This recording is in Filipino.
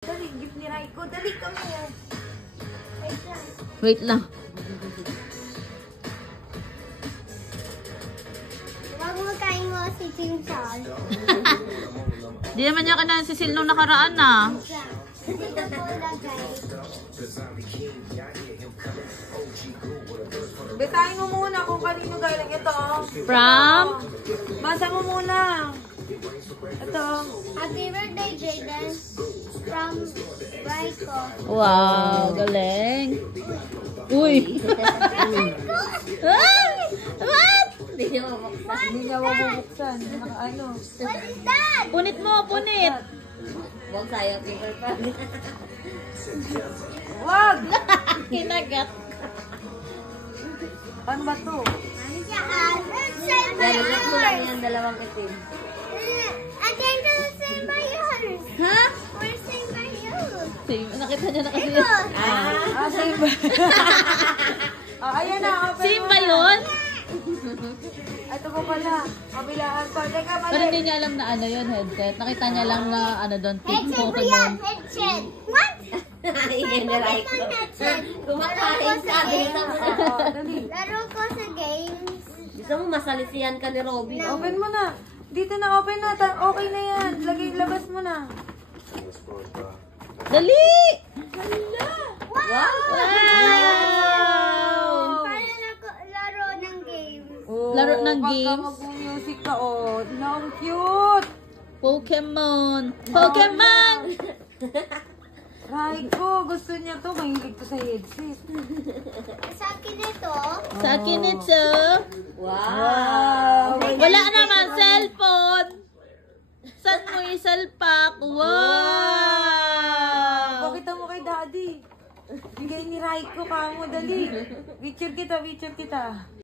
Dali, gift ni Raiko. Dali, kami yan. Wait lang. Huwag mo kain mo si Chinchal. Di naman niya kailangan sisil nung nakaraan na. Dito po lagay. Betahin mo muna kung kanino galing ito. From? Basa mo muna. Ito. Happy birthday, Jaden. From Raiko. Wow, galing. Uy. Ah! What? Hindi niya mabubuksan. Ano? What is that? Punit mo, punit. Huwag sayang paper pa. Wag! Kinagat. Ano ba to? Ano siya? Say my Lalagyan ko lang yours. yung dalawang itim. I think to say my yours. Ha? Or say my yours. Same. Nakita niya na kasi. Ito. Same ba? Ayan na. Open Same mo ba na. yun? Ito pa pala. Kabilaan pa. Teka, Pero mali. hindi niya alam na ano yun, headset. Nakita niya lang na ano doon, Headset Pokemon. ko yan. Headset. What? Iyan na right ko. Headset. Kumakain sabi na mo. Dali. Laro ko sa games. Gusto mo masalisihan ka ni Robby. Open mo na. Dito na, open na. Okay na yan. Labas mo na. Dali! Wow! Wow! Para laro ng game. Oh, Laro ng pagka games. mag-music ka, oh. Ang cute! Pokemon! Pokemon! Raiko, gusto niya to. Mahilig to sa headset. Sa akin ito. Sa akin ito. Wow! Wala naman cellphone! Saan mo isalpak? Wow! Pakita mo kay daddy. Bigay ni Raiko ka mo, dali. Picture kita.